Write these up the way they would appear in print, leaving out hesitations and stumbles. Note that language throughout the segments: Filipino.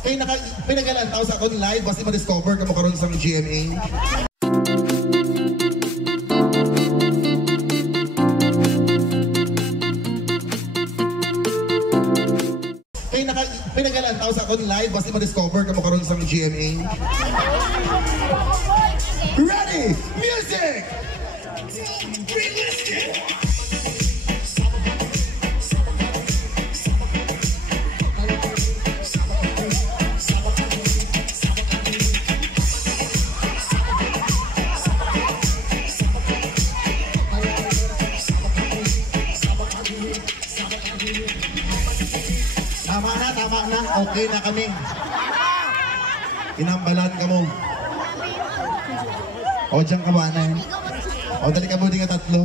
Kaya pinagalantaw sa akong live, basta ma-discover ka mo karoon isang GMA. Kaya pinagalantaw sa akong live, basta ma-discover ka mo karoon isang GMA. Ready! Music! Tama na, okay na kami. Inambalan ka mo. O, dyan ka ba na yun? O, dali ka mo din nga tatlo.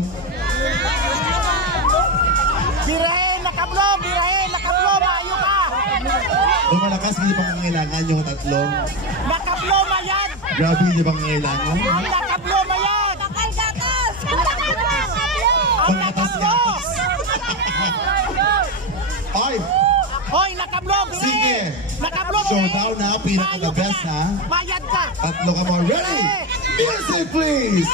Birahin, nakablo, maayo ka! Lumalakas, hindi pang kailangan yung tatlo. Nakablo, mayan! Grabe, hindi pang kailangan. Nakablo, mayan! Pangkatas-gatas. Ay! Hoy, nakablo, birahin! Sige! Nakablo, Showdown na, pinaka-the best ha. Mayad ka! Tatlo ka mo. Ready? Music, please!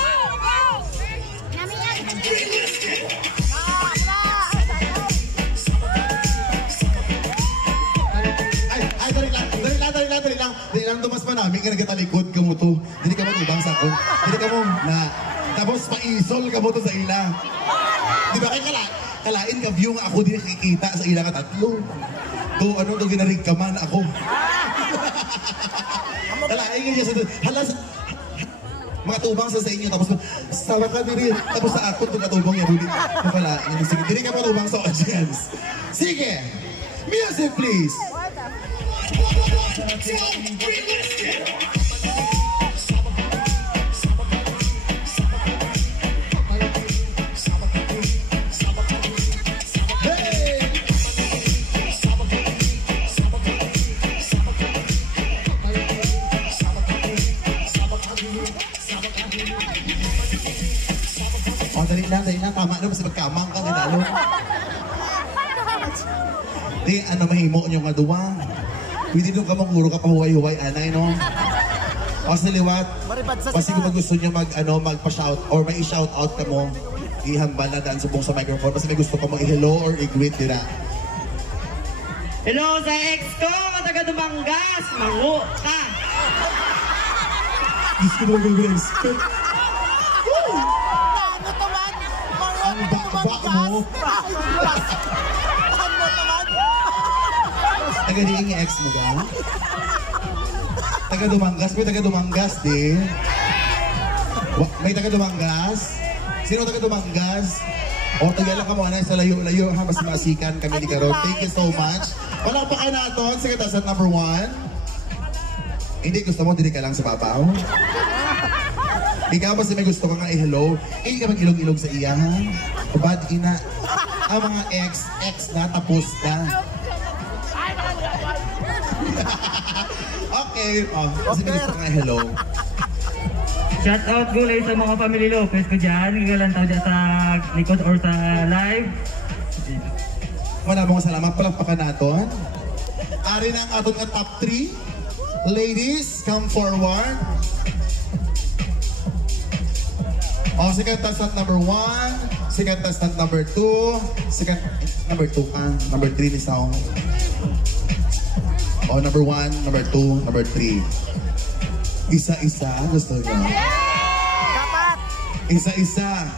Dali lang tumas pa namin ka nagkatalikod ka mo to. Dili ka mo tubang sa ako. Dili ka mo na. Tapos paisol ka mo to sa ila. Di ba kaya kalain ka view nga ako din nakikita sa ila ka tatlo. To ano to ginarig ka man ako. Kalain ka niya sa halas. Mga tubang sa inyo tapos sawa ka diri tapos sa ako itong katubang niya dili. Sige, dili ka mo tubang sa audience. Sige! Music please! Dali na, tama na, basta magkamang ka, ginalo. Di, ano mahimo nyo nga duwa. Pwede nung kamanguro ka pahuway-huway, anay, no? O sa liwat, kasi kung gusto nyo magpa-shout or may i-shout out ka mo, ihambal na daan subong sa microphone, kasi may gusto ka mo i-hello or i-greet nila. Hello sa ex ko, taga Dumanggas, mangu ka! Gusto mo mag-greet. Ang bakbak mo. Taga diing ex mo ga? Taga Dumanggas? May taga Dumanggas di? May taga Dumanggas? Sino taga Dumanggas? O taga lang ka mo na sa layo-layo ha, mas masikan kami ni Karol. Thank you so much. Palakpakan natin sa katasan number 1. Hindi gusto mo, dili ka lang sa babaw. Ikaw kasi may gusto ka nga i-hello, hindi ka mag-ilog-ilog sa iya, ha? Bad ina. Ang mga ex na, tapos na. Okay, kasi may gusto ka nga i-hello. Shout out gulay sa mga family Lopez ko dyan, galantaw dyan sa likod or sa live. Wala mong salamat, palakpakan natin. Ari na ang ating top 3. Ladies, come forward. O, si contestant number 1, si contestant number 2, number 2 ka, number 3 ni Sao. O, number 1, number 2, number 3. Isa-isa, gusto nyo? Dapat! Isa-isa.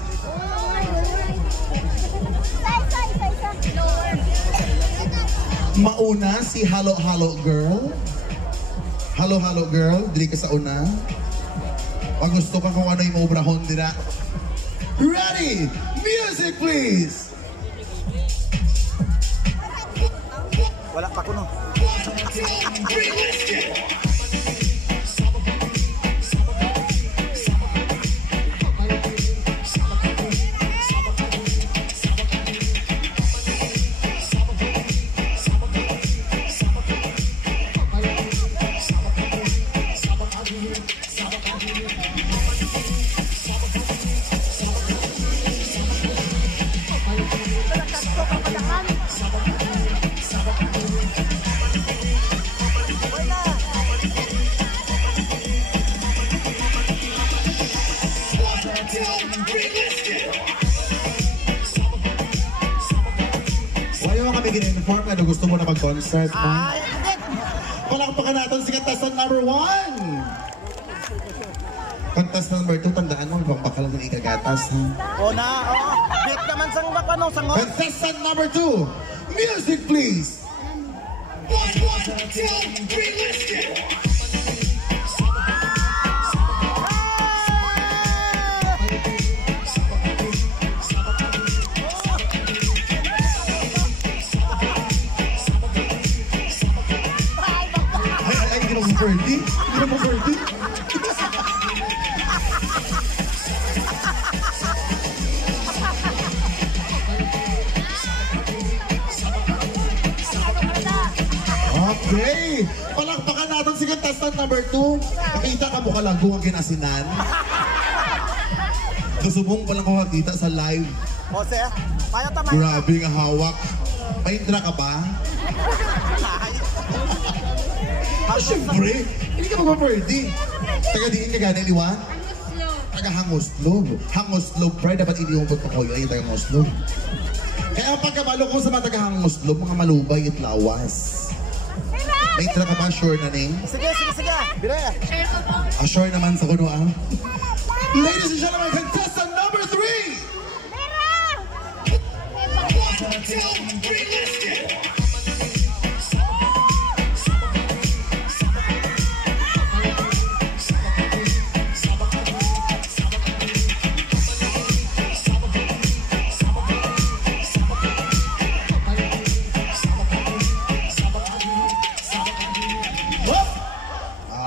Mauna si Halo Halo Girl. Halo Halo Girl, dili ka sa una. Pag gusto ka kung ano yung obrahon nila. Ready! Music please! Wala pa kuno. inform na gusto mo na mag-concert mo. Ay, hindi. Palakpakan natin si contestant number 1. Contestant number 2, tandaan mo, ibang bakal ng ikagatas, ha? O na, o. Bet naman sang ano, sangot. Contestant number 2, music please! 1, 1, 2, 3, let's go! Ay, hindi mo birthday? Hindi mo birthday? Okay! Palakpakan natin si contestant number 2. Nakita ka mo kalago ang kinasinan. Gusto mong palang makakita sa live. Jose, payo tamay. Grabe nga hawak. Mahindra ka ba? Ah, syempre. Hindi ka magpa-birthday. Taga-diin ka gana, Liwan? Taga-Hangoslob. Hangoslob, pre. Dapat hindi mo pagpakoyo. Ayun, taga-Hangoslob. Kaya ang pagkabalo ko sa mga taga-Hangoslob, mga malubay at lawas. Mahindra ka ba? Sure na name? Sige, sige, sige. Bire. Sure naman sa kuno, ah. Ladies and gentlemen, contestant number 3! 1, 2, 3, let's go!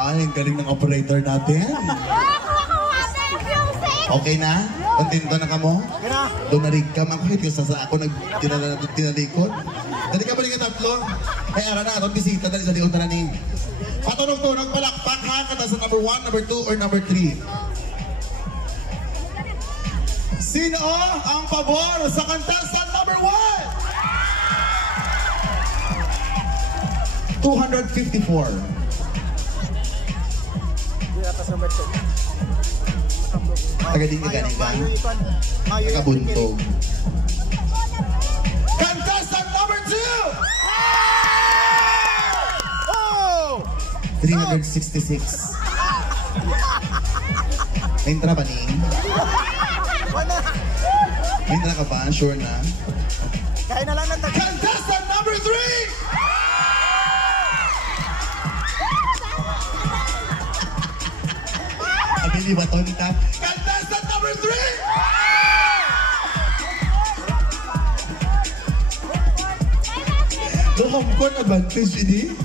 Ay, ang galing ng operator natin. Okay na? Kontento na ka mo? Okay na. Doon narig ka, makahit ka sa ako tinalikod. Dali ka ba rin tatlo? Ay, ara na, atong bisita, dali sa lion na nanin. Patunong-tunong palakpak ha, kata sa number 1, number 2, or number 3. Sino ang pabor sa contestant number 1? 254. Bire atas number 2. Taga-din ka ganing ka? Mayo Taga-buntog. Contestant number 2! Oh! 366. Entra ba ni? Wala. Entra ka ba? Sure na? Kaya na lang ng tag... Contestant number 3! Abili ba to nita? Contestant number 3! Lukom ko advantage ini.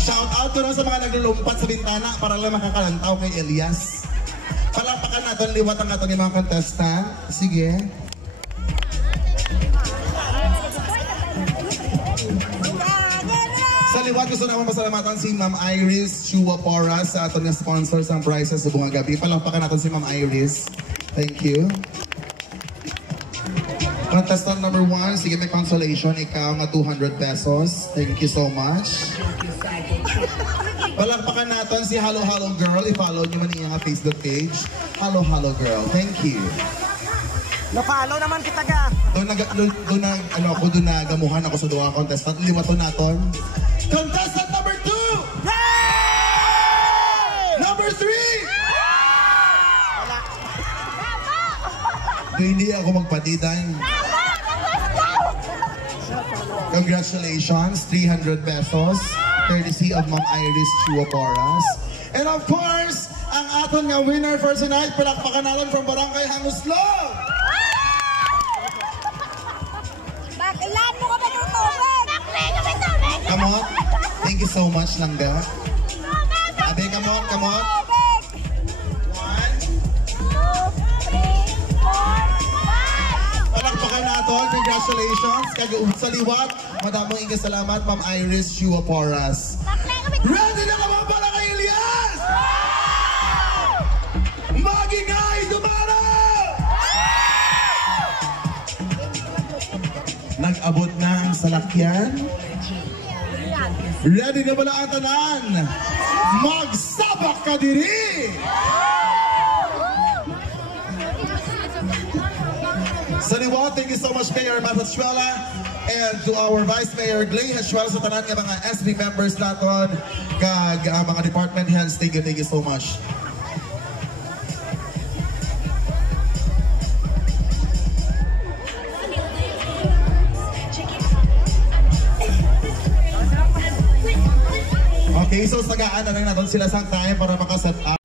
Shout out to na sa mga naglulumpat sa bintana para lang makakalantaw kay Elias. Palapakan natin, liwatan natin yung mga contestant. Sige. Sa liwat, gusto naman pasalamatan si Ma'am Iris Chua Porras sa aton nga sponsor sa prizes sa bunga gabi. Palapakan natin si Ma'am Iris. Thank you. Contestant number 1, sige may consolation, ikaw nga 200 pesos. Thank you so much. Palakpakan natin si Hello Hello Girl. I-follow nyo man iyang Facebook page. Hello Hello Girl. Thank you. Na-follow naman kita ka. Doon na gamuhan ako sa duwa contestant. Liwaton naton. Contestant number 2! Yay! Number 3! Wala. Hindi ako magpatitan. Congratulations, 300 pesos. Courtesy of Ma'am Iris Chua Porras. And of course, ang aton nga winner for tonight, palakpakan natin from Barangay Hangoslob. Ilan mo kami ng tubig? Come on. Thank you so much, Langga. Abe, come on, come on. 1, 2, 3, 4, 5. Palakpakan natin. Congratulations. Kag-uut sa liwat. Madaming inga salamat, Ma'am Iris Chua Porras. Ready na ka ba pala kay Elias? Magingay, dumara! Nag-abot na ang salakyan. Ready na pala ang tanan? Magsabak ka diri! Saniwa, thank you so much, Mayor Matt Hachuela. And to our Vice Mayor Glay Hachuela sa tanan nga mga SB members naton, kag mga department heads, thank you so much. Okay, so tagaan na lang natin sila sa time para makaset up.